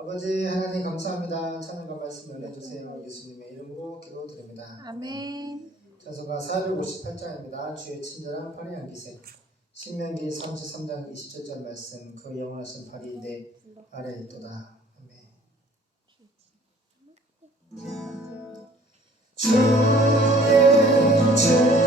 아버지 하나님 감사합니다. 찬양과 말씀 연해주세요. 예수님의 이름으로 기도드립니다. 아멘. 찬송가 458장입니다. 주의 친절한 팔에 안기세. 신명기 33장 27절 말씀. 그 영원하신 팔이 내 아래에 있도다. 아멘. 주의 친절한 팔에 안기세.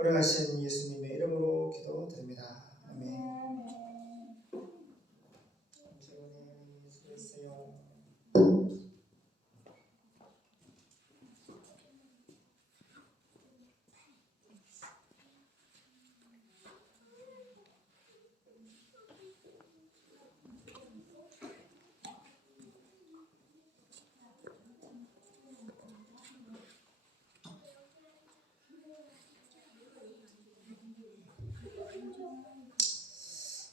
걸어가신 예수님의 이름으로 기도드립니다. 아멘. 수고했어요.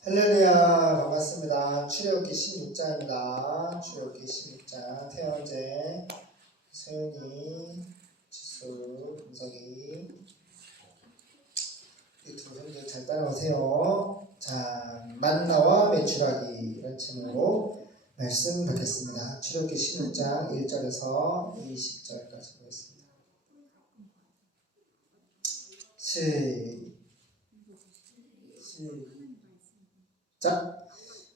할렐루야, 반갑습니다. 출애굽기 16장입니다. 출애굽기 16장 태연제, 소연이, 지수, 은석이 유튜브 형제 잘 따라오세요. 자, 만나와 메추라기 이런 제목으로 말씀 받겠습니다. 출애굽기 16장 1절에서 20절까지 보겠습니다. 자,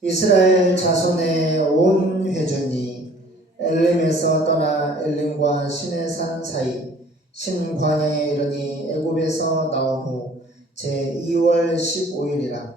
이스라엘 자손의 온 회중이 엘림에서 떠나 엘림과 시내산 사이 신광야에 이르니 애굽에서 나온 후 제2월 15일이라.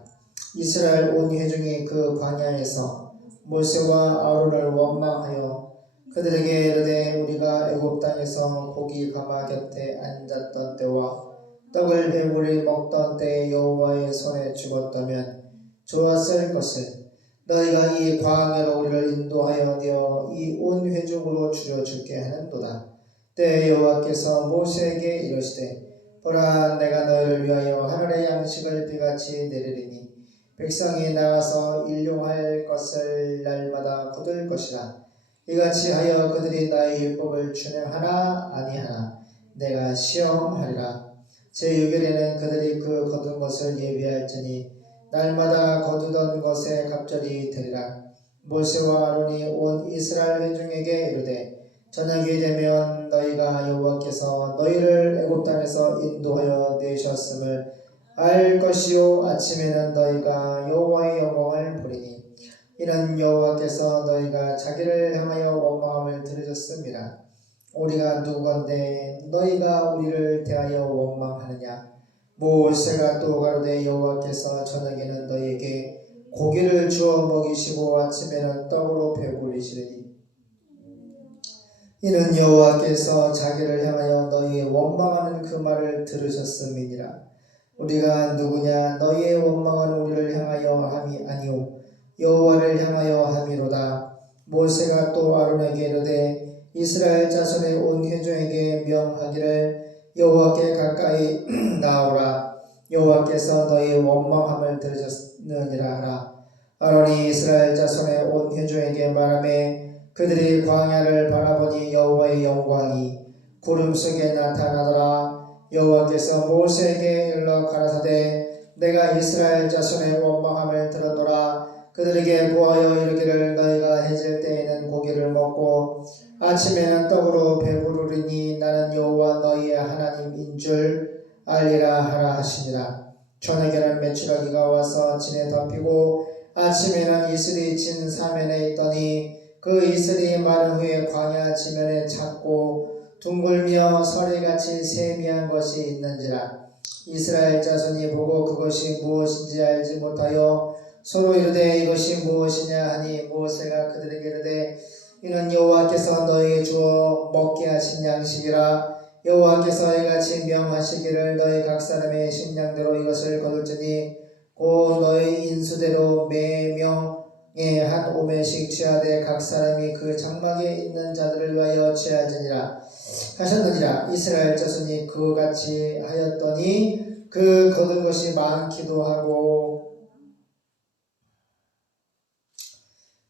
이스라엘 온 회중이 그 광야에서 모세와 아론을 원망하여 그들에게 이르되 우리가 애굽 땅에서 고기 가마 곁에 앉았던 때와 떡을 배불리 먹던 때에 여호와의 손에 죽었다면 좋았을 것을 너희가 이 광야로 우리를 인도하여 내어 이 온 회중으로 줄여줄게 하는도다. 때에 여호와께서 모세에게 이르시되 보라 내가 너희를 위하여 하늘의 양식을 비같이 내리리니 백성이 나가서 일용할 것을 날마다 거둘 것이라. 이같이 하여 그들이 나의 율법을 준행하나 아니하나 내가 시험하리라. 제6일에는 그들이 그 거둔 것을 예비할지니 날마다 거두던 것에 갑절이 되리라. 모세와 아론이 온 이스라엘 회중에게 이르되 저녁이 되면 너희가 여호와께서 너희를 애굽 땅에서 인도하여 내셨음을 알 것이요 아침에는 너희가 여호와의 영광을 보리니 이는 여호와께서 너희가 자기를 향하여 원망함을 들으셨습니다. 우리가 누구건대 너희가 우리를 대하여 원망하느냐. 모세가 또 가로되 여호와께서 저녁에는 너희에게 고기를 주어 먹이시고 아침에는 떡으로 배부리시리니 이는 여호와께서 자기를 향하여 너희의 원망하는 그 말을 들으셨음이니라. 우리가 누구냐. 너희의 원망은 우리를 향하여 함이 아니오 여호와를 향하여 함이로다. 모세가 또 아론에게 이르되 이스라엘 자손의 온 회중에게 명하기를 여호와께 가까이 나오라. 여호와께서 너희의 원망함을 들으셨느니라 하라. 아론이 이스라엘 자손의 온 회중에게 말하매 그들이 광야를 바라보니 여호와의 영광이 구름 속에 나타나더라. 여호와께서 모세에게 일러 가라사대 내가 이스라엘 자손의 원망함을 들었노라. 그들에게 고하여 이르기를 너희가 해질 때에는 고기를 먹고 아침에는 떡으로 배부르리니 나는 여호와 너희의 하나님인 줄 알리라 하라 하시니라. 저녁에는 메추라기가 와서 진에 덮이고 아침에는 이슬이 진 사면에 있더니 그 이슬이 마른 후에 광야 지면에 찼고 둥글며 서리같이 세미한 것이 있는지라. 이스라엘 자손이 보고 그것이 무엇인지 알지 못하여 서로 이르되 이것이 무엇이냐 하니 모세가 그들에게 이르되 이는 여호와께서 너희에게 주어 먹게 하신 양식이라. 여호와께서 이같이 명하시기를 너희 각 사람의 식량대로 이것을 거둘지니 곧 너희 인수대로 매 명에 한 오매씩 취하되 각 사람이 그 장막에 있는 자들을 위하여 취할지니라 하셨느니라. 이스라엘 자손이 그같이 하였더니 그 거둔 것이 많기도 하고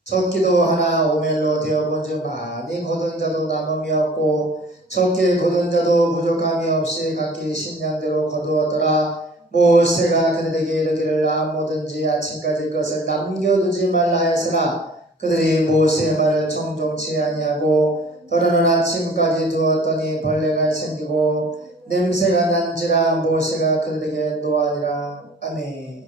적기도 하나 오멜로 되어본즉 많이 거둔 자도 남음이 없고 적게 거둔 자도 부족함이 없이 각기 신량대로 거두었더라. 모세가 그들에게 이르기를 아무든지 아침까지 것을 남겨두지 말라 하였으나 그들이 모세의 말을 청종치 아니하고 더러는 아침까지 두었더니 벌레가 생기고 냄새가 난지라. 모세가 그들에게 노하니라. 아멘.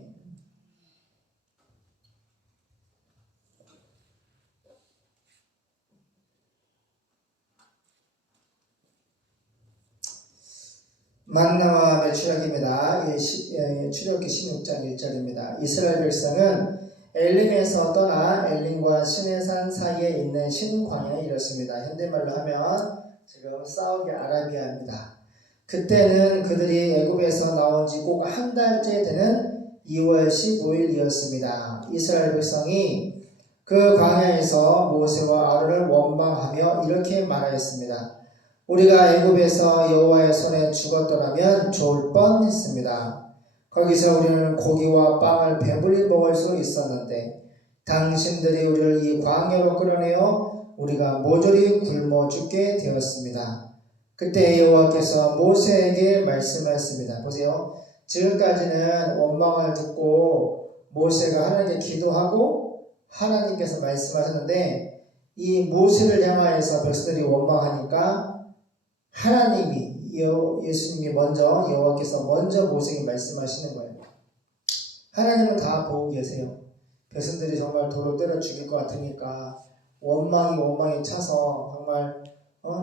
만나와 매출하기입니다. 출애굽기 16장 1절입니다. 이스라엘 백성은 엘림에서 떠나 엘림과 시내산 사이에 있는 신광야에 이르렀습니다. 현대말로 하면 지금 사우디아라비아입니다. 그때는 그들이 애굽에서 나온 지 꼭 한 달째 되는 2월 15일이었습니다. 이스라엘 백성이 그 광야에서 모세와 아론을 원망하며 이렇게 말하였습니다. 우리가 애굽에서 여호와의 손에 죽었더라면 좋을 뻔했습니다. 거기서 우리는 고기와 빵을 배불리 먹을 수 있었는데 당신들이 우리를 이 광야로 끌어내어 우리가 모조리 굶어 죽게 되었습니다. 그때 여호와께서 모세에게 말씀하였습니다. 보세요. 지금까지는 원망을 듣고 모세가 하나님께 기도하고 하나님께서 말씀하셨는데 이 모세를 향하여서 백성들이 원망하니까 하나님이 예수님이 먼저 여호와께서 먼저 모세에게 말씀하시는 거예요. 하나님은 다 보고 계세요. 백성들이 정말 돌을 때려 죽일 것 같으니까 원망이 차서 정말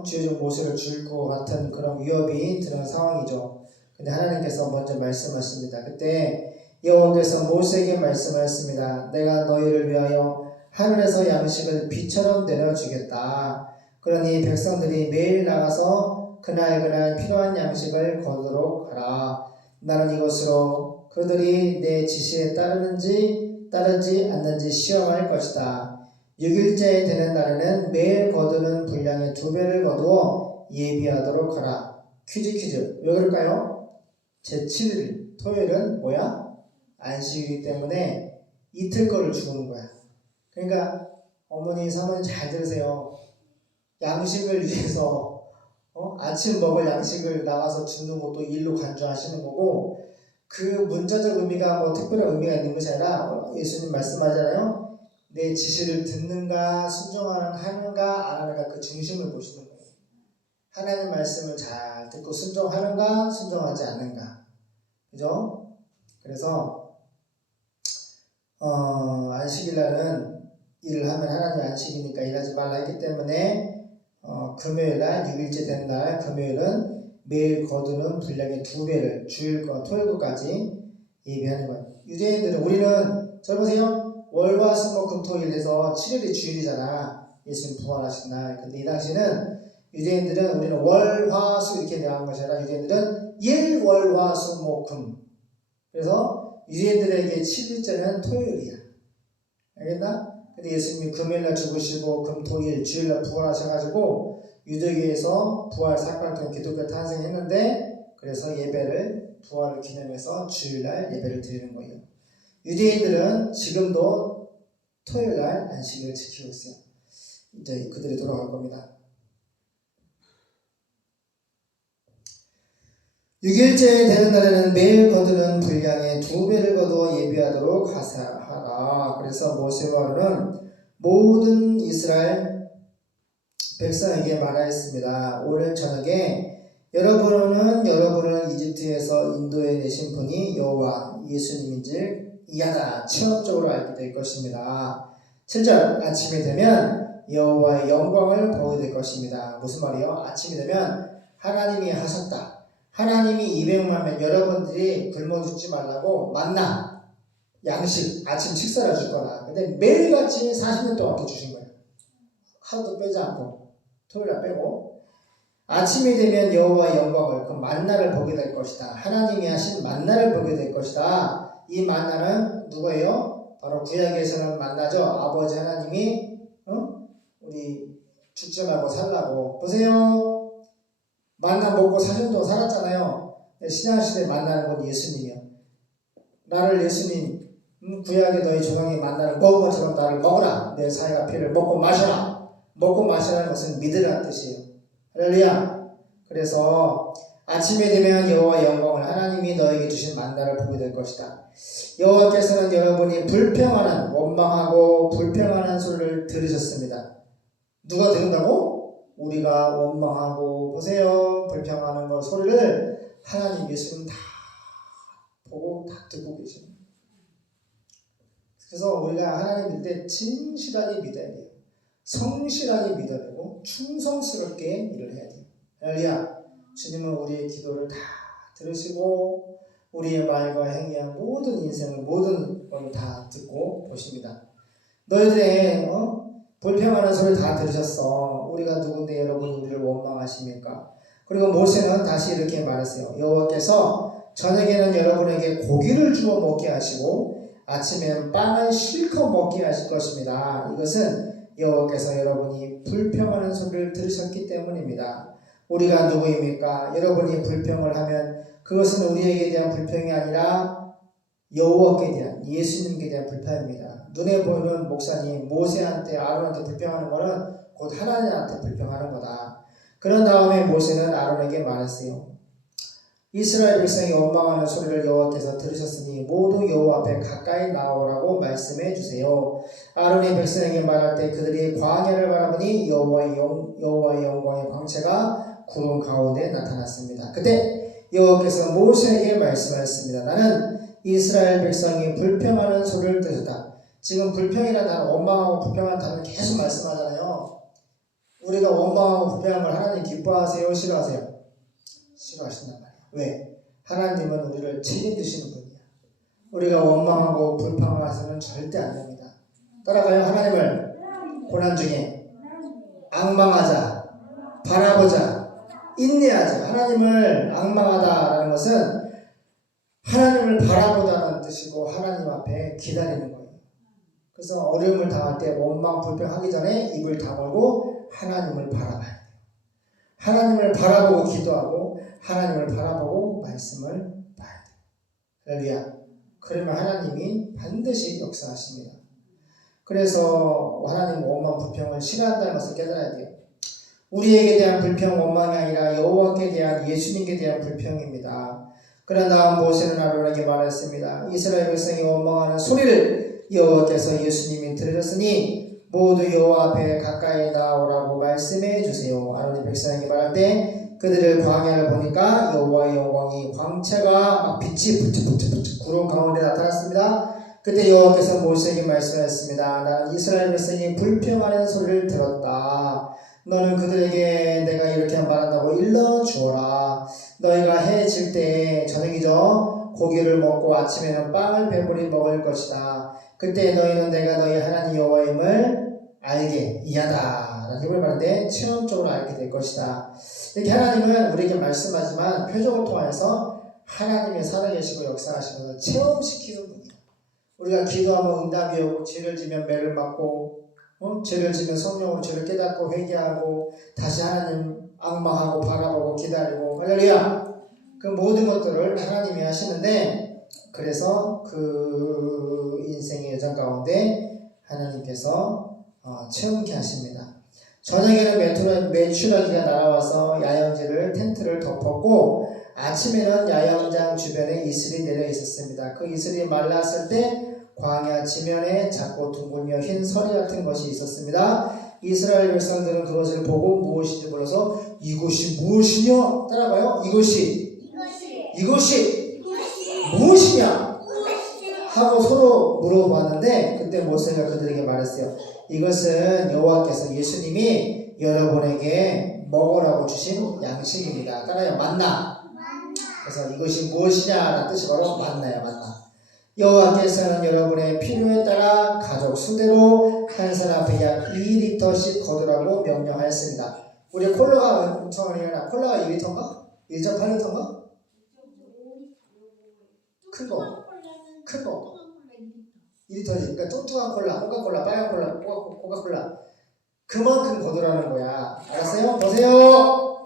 주의 모세를 죽일 것 같은 그런 위협이 드는 상황이죠. 근데 하나님께서 먼저 말씀하십니다. 그때 여호와께서 모세에게 말씀하였습니다. 내가 너희를 위하여 하늘에서 양식을 비처럼 내려주겠다. 그러니 백성들이 매일 나가서 그날 필요한 양식을 거두도록 하라. 나는 이것으로 그들이 내 지시에 따르지 않는지 시험할 것이다. 6일째 되는 날에는 매일 거두는 분량의 2배를 거두어 예비하도록 하라. 퀴즈. 왜 그럴까요? 제7일 토요일은 뭐야? 안식이기 때문에 이틀 거를 주는 거야. 그러니까 어머니, 사모님 잘 들으세요. 양식을 위해서 아침 먹을 양식을 나가서 주는 것도 일로 간주하시는 거고, 그 문자적 의미가 뭐 특별한 의미가 있는 것이 아니라 예수님 말씀하잖아요. 내 지시를 듣는가 순종하는가 안 하는가 그 중심을 보시는 거예요. 하나님 말씀을 잘 듣고 순종하는가 순종하지 않는가. 그죠? 그래서 안식일날은 일을 하면 하나님 안식이니까 일하지 말라 했기 때문에 금요일날 6일째 된 날 금요일은 매일 거두는 분량의 2배를 주일과 토요일까지 예비하는 거예요. 유대인들은 우리는 잘 보세요. 월화수목금토일 해서 7일이 주일이잖아. 예수님 부활하신 날. 근데 이 당시는 유대인들은 우리는 월화수 이렇게 나온 것이 아니라 유대인들은 일월화수목금. 그래서 유대인들에게 7일째는 토요일이야. 알겠나? 근데 예수님이 금요일날 죽으시고 금토일 주일날 부활하셔가지고 유대교에서 부활 사건을 통해 기독교 탄생했는데 그래서 예배를 부활을 기념해서 주일날 예배를 드리는 거예요. 유대인들은 지금도 토요일날 안식일을 지키고 있어요. 이제 그들이 돌아갈 겁니다. 6일째 되는 날에는 매일 거두는 분량의 2배를 거두어 예비하도록 하라. 그래서 모세와 아론은 모든 이스라엘 백성에게 말하였습니다. 오늘 저녁에 여러분을 이집트에서 인도해 내신 분이 여호와 예수님인지 이하다 체험적으로 알게 될 것입니다. 7절 아침이 되면 여호와의 영광을 보게 될 것입니다. 무슨 말이요? 아침이 되면 하나님이 하셨다. 하나님이 200만 명 여러분들이 굶어 죽지 말라고 만나 양식 아침 식사를 줄 거다. 근데 매일같이 40년 동안 이렇게 주신 거예요. 하루도 빼지 않고 토요일날 빼고 아침이 되면 여호와의 영광을 그 만나를 보게 될 것이다. 하나님이 하신 만나를 보게 될 것이다. 이 만나는 누구예요? 바로 구약에서는 만나죠. 아버지 하나님이 우리 죽지 말고 살라고. 보세요. 만나 먹고 40년 동안 살았잖아요. 신약시대에 만나는 건 예수님이요. 나를 예수님 구약에 너희 조상이 만나를 먹은 것처럼 나를 먹으라. 내 사이가 피를 먹고 마셔라. 먹고 마시라는 것은 믿으라는 뜻이에요. 할렐루야. 그래서 아침에 되면 여호와의 영광을 하나님이 너에게 주신 만나를 보게 될 것이다. 여호와께서는 여러분이 불평하는 원망하고 불평하는 소리를 들으셨습니다. 누가 들은다고? 우리가 원망하고 보세요 불평하는 거 소리를 하나님 예수님 다 보고 다 듣고 계십니다. 그래서 우리가 하나님 믿을 때 진실하게 믿어야 돼요. 성실하게 믿어야 되고 충성스럽게 일을 해야 돼요. 할렐루야. 주님은 우리의 기도를 다 들으시고 우리의 말과 행위와 모든 인생을 모든 걸 다 듣고 보십니다. 너희들의 불평하는 소리 다 들으셨어. 우리가 누군데 여러분이 우리를 원망하십니까? 그리고 모세는 다시 이렇게 말했어요. 여호와께서 저녁에는 여러분에게 고기를 주어 먹게 하시고 아침에는 빵을 실컷 먹게 하실 것입니다. 이것은 여호와께서 여러분이 불평하는 소리를 들으셨기 때문입니다. 우리가 누구입니까? 여러분이 불평을 하면 그것은 우리에게 대한 불평이 아니라 여호와께 대한 예수님께 대한 불평입니다. 눈에 보이는 목사님 모세한테 아론한테 불평하는 것은 곧 하나님한테 불평하는 거다. 그런 다음에 모세는 아론에게 말했어요. 이스라엘 백성이 원망하는 소리를 여호와께서 들으셨으니 모두 여호와 앞에 가까이 나오라고 말씀해 주세요. 아론이 백성에게 말할 때 그들이 광야를 바라보니 여호와의 영광의 광채가 구름 가운데 나타났습니다. 그때 여호와께서 모세에게 말씀하셨습니다. 나는 이스라엘 백성이 불평하는 소리를 들었다. 지금 불평이라는 단어, 원망하고 불평하는 단어를 계속 말씀하잖아요. 우리가 원망하고 불평하는 걸 하나님 기뻐하세요? 싫어하세요? 싫어하신단 말이에요. 왜? 하나님은 우리를 책임지시는 분이야. 우리가 원망하고 불평해서는 절대 안 됩니다. 따라가요. 하나님을 고난 중에 앙망하자, 바라보자, 인내하자. 하나님을 앙망하다라는 것은 하나님을 바라보다는 뜻이고 하나님 앞에 기다리는 거예요. 그래서 어려움을 당할 때 원망 불평하기 전에 입을 다물고 하나님을 바라봐야 돼요. 하나님을 바라보고 기도하고 하나님을 바라보고 말씀을 봐야 돼요. 할렐루야. 그러면 하나님이 반드시 역사하십니다. 그래서 하나님 원망 불평을 싫어한다는 것을 깨달아야 돼요. 우리에게 대한 불평 원망이 아니라 여호와께 대한 예수님께 대한 불평입니다. 그런 다음 모세는 아론에게 말했습니다. 이스라엘 백성이 원망하는 소리를 여호와께서 예수님이 들으셨으니 모두 여호와 앞에 가까이 나오라고 말씀해 주세요. 아론이 백성에게 말할 때 그들을 광야를 보니까 여호와의 영광이 광채가 막 빛이 부쩍부쩍 구름 가운데 나타났습니다. 그때 여호와께서 모세에게 말씀하셨습니다. 나는 이스라엘 백성이 불평하는 소리를 들었다. 너는 그들에게 내가 이렇게 말한다고 일러주어라. 너희가 해 질 때 저녁이죠. 고기를 먹고 아침에는 빵을 배불리 먹을 것이다. 그때 너희는 내가 너희 하나님 여호와임을 알게 이하다. 라는 힘을 말하는데 체험적으로 알게 될 것이다. 이렇게 하나님은 우리에게 말씀하지만 표적을 통해서 하나님의 살아계시고 역사하시는 것을 체험시키는 분이에요. 우리가 기도하면 응답이 오고 죄를 지면 매를 맞고 죄를 지면 성령으로 죄를 깨닫고 회개하고 다시 하나님 앙망하고 바라보고 기다리고 할렐루야. 그 모든 것들을 하나님이 하시는데 그래서 그 인생의 여정 가운데 하나님께서 체험케 하십니다. 저녁에는 메추라기가 날아와서 야영지를 텐트를 덮었고 아침에는 야영장 주변에 이슬이 내려 있었습니다. 그 이슬이 말랐을 때 광야 지면에 작고 둥글며 흰 서리 같은 것이 있었습니다. 이스라엘 백성들은 그것을 보고 무엇인지 몰라서 이것이 무엇이냐? 따라가요. 이것이 무엇이냐? 하고 서로 물어봤는데 그때 모세가 그들에게 말했어요. 이것은 여호와께서 예수님이 여러분에게 먹으라고 주신 양식입니다. 따라요. 만나. 그래서 이것이 무엇이냐라는 뜻이 바로 만나야 만나. 여호와께서는 여러분의 필요에 따라 가족 수대로 한 사람 앞에 약 2리터씩 거두라고 명령하였습니다. 우리 콜라가 엄청 많이 나. 콜라가 2리터인가? 1.8리터인가? 큰 거. 2리터지. 그러니까 뚱뚱한 콜라, 코카콜라, 빨간 콜라, 코카콜라. 그만큼 거두라는 거야. 알았어요? 보세요.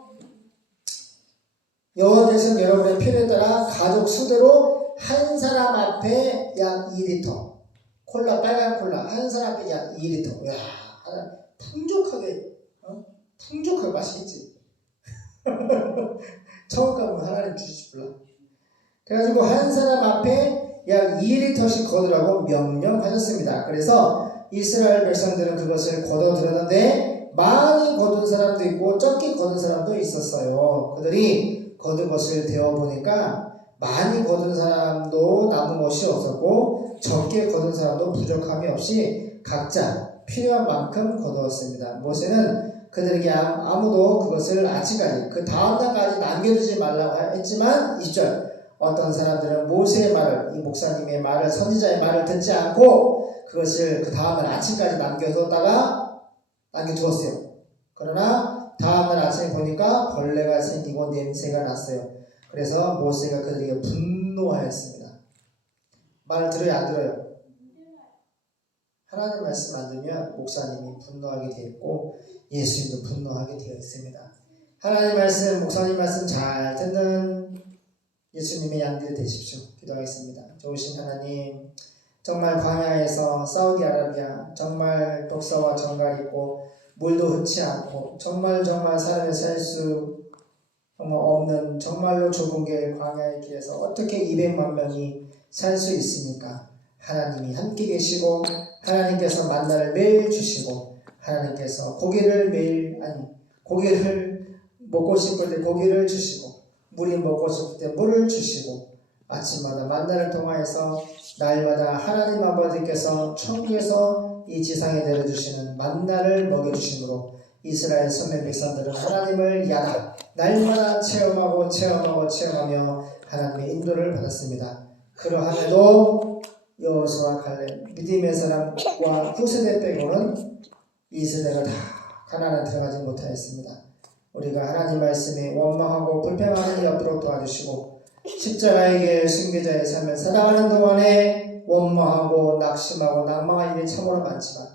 여호와께서는 여러분의 필요에 따라 가족 수대로 한 사람 앞에 약 2리터. 콜라, 빨간 콜라. 한 사람 앞에 약 2리터. 야, 풍족하게 맛있겠지. 처음 가면 하나님 주실지 몰라. 그래가지고 한 사람 앞에 약 2리터씩 거두라고 명령하셨습니다. 그래서 이스라엘 백성들은 그것을 거둬 들었는데 많이 거둔 사람도 있고 적게 거둔 사람도 있었어요. 그들이 거둔 것을 되어보니까 많이 거둔 사람도 남은 것이 없었고 적게 거둔 사람도 부족함이 없이 각자 필요한 만큼 거두었습니다. 모세는 그들에게 아무도 그것을 아직까지 그 다음날까지 남겨두지 말라고 했지만 20절 어떤 사람들은 모세의 말을 이 목사님의 말을 선지자의 말을 듣지 않고 그것을 그 다음날 아침까지 남겨두었어요. 그러나 다음날 아침에 보니까 벌레가 생기고 냄새가 났어요. 그래서 모세가 그들에게 분노하였습니다. 말 들어요 안 들어요? 하나님 말씀 안 들으면 목사님이 분노하게 되어 있고 예수님도 분노하게 되어 있습니다. 하나님 말씀, 목사님 말씀 잘 듣는 예수님의 양들이 되십시오. 기도하겠습니다. 좋으신 하나님, 정말 광야에서 사우디아라비아 정말 독사와 정갈이 있고 물도 흐지 않고 정말 사람이 살 수 없는 정말로 좁은 길 광야의 길에서 어떻게 200만 명이 살 수 있습니까? 하나님이 함께 계시고 하나님께서 만나를 매일 주시고 하나님께서 고기를 먹고 싶을 때 고기를 주시고 물이 먹고 싶을 때 물을 주시고 아침마다 만나를 통하여서 날마다 하나님 아버지께서 천국에서 이 지상에 내려주시는 만나를 먹여주심으로 이스라엘 선민 백성들은 하나님을 날마다 체험하며 하나님의 인도를 받았습니다. 그러함에도 여호수아 갈렙 믿음의 사람과 후세대 빼고는 이 세대가 다 가나안에 들어가지 못하였습니다. 우리가 하나님 말씀에 원망하고 불평하는 옆으로 도와주시고 십자가의 길 순교자의 삶을 살아가는 동안에 원망하고 낙심하고 낭망할 일이 참으로 많지만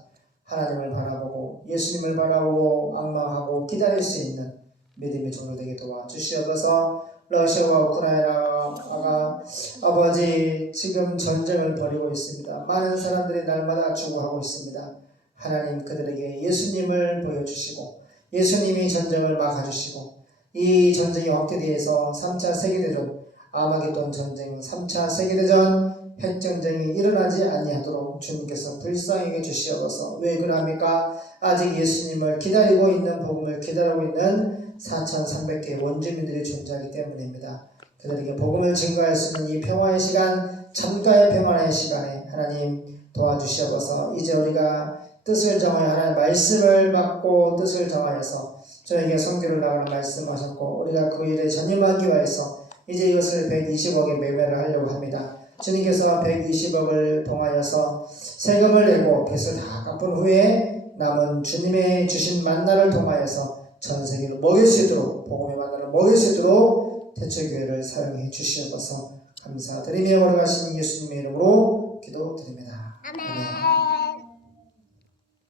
하나님을 바라보고 예수님을 바라보고 앙망하고 기다릴 수 있는 믿음의 종료 되게 도와주시옵소서. 러시아와 우크라이나가 아버지 지금 전쟁을 벌이고 있습니다. 많은 사람들이 날마다 죽어가고 있습니다. 하나님 그들에게 예수님을 보여주시고 예수님이 전쟁을 막아주시고 이 전쟁이 확대되어서 3차 세계대전 아마겟돈 전쟁 3차 세계대전 핵전쟁이 일어나지 아니하도록 주님께서 불쌍히 주시옵소서. 왜 그러합니까? 아직 예수님을 기다리고 있는 복음을 기다리고 있는 4,300개의 원주민들이 존재하기 때문입니다. 그들에게 복음을 증거할 수 있는 이 평화의 시간, 잠깐의 평화의 시간에 하나님 도와주시옵소서. 이제 우리가 뜻을 정하여 하나님의 말씀을 받고 뜻을 정하여서 저에게 선교를 나가는 말씀하셨고 우리가 그 일에 전념하기 위해서 이제 이것을 120억에 매매를 하려고 합니다. 주님께서 120억을 통하여서 세금을 내고 빚을 다 갚은 후에 남은 주님의 주신 만나를 통하여서 전 세계를 먹일 수 있도록 복음의 만나를 먹일 수 있도록 대초교회를 사용해 주시옵소서. 감사드리며 걸어가신 예수님의 이름으로 기도